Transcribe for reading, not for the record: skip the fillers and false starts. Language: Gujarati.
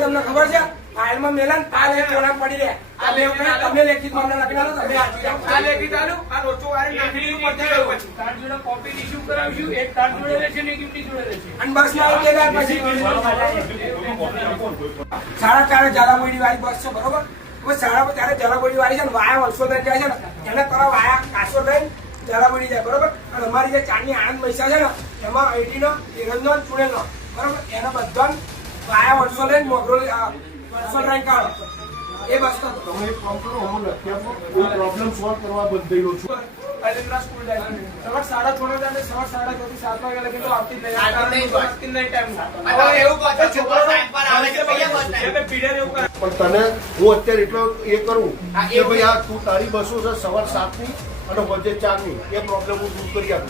તમને ખબર છે ફાઇલમાં મેલન ફાઇલ એક કોના પડી રહ્યા તમે લેખિત મામલા લખી આલો તમે આ લેખિત આલો આ રોચો વાળી નાખી પછી કાર્ડ જોડે કોપી ઇશ્યુ કરાવશું એક કાર્ડ જોડે રહેશે ને એક ઇમ્પી જોડે રહેશે અને બસ માં આવી ગયા પછી 4:30 ઝાલાવાડી વાળી બસ છે બરોબર હવે 4:30 ઝાલાવાડી વાળી છે ને વાયા વલસોદર જાય છે ને એને તરફ વાયા કાસો લઈને ઝાલાવાડી જાય બરોબર અને અમારી જે ચારની આણંદ પૈસા છે ને એમાં 80 નો નિરંજન ચુડેલનો બરોબર એના બધા વાયા વલસો લઈને મોગરોલી વલસોદ રાઈ કાઢો એ બસ તો તમે એક કામ કરો હું લખી આપો કોઈ પ્રોબ્લેમ સોલ્વ કરવા બદલેલો છું અલેન્દ્રા સ્કૂલ જાય સવાર 6:30 અને સવાર 4:30 થી 7 વાગ્યા લગી તો આવતી નહીં ટાઈમ હવે એવું કહો છોકરો ટાઈમ પર આવે છે ભૈયા બસ ટાઈમ પીડર એવું કરે પણ તને હું અત્યારે એટલો એ કરું કે ભાઈ આ તું તારી બસો છે સવાર 7 ની અને વચ્ચે 4 ની એ પ્રોબ્લેમ હું દૂર કરી આપું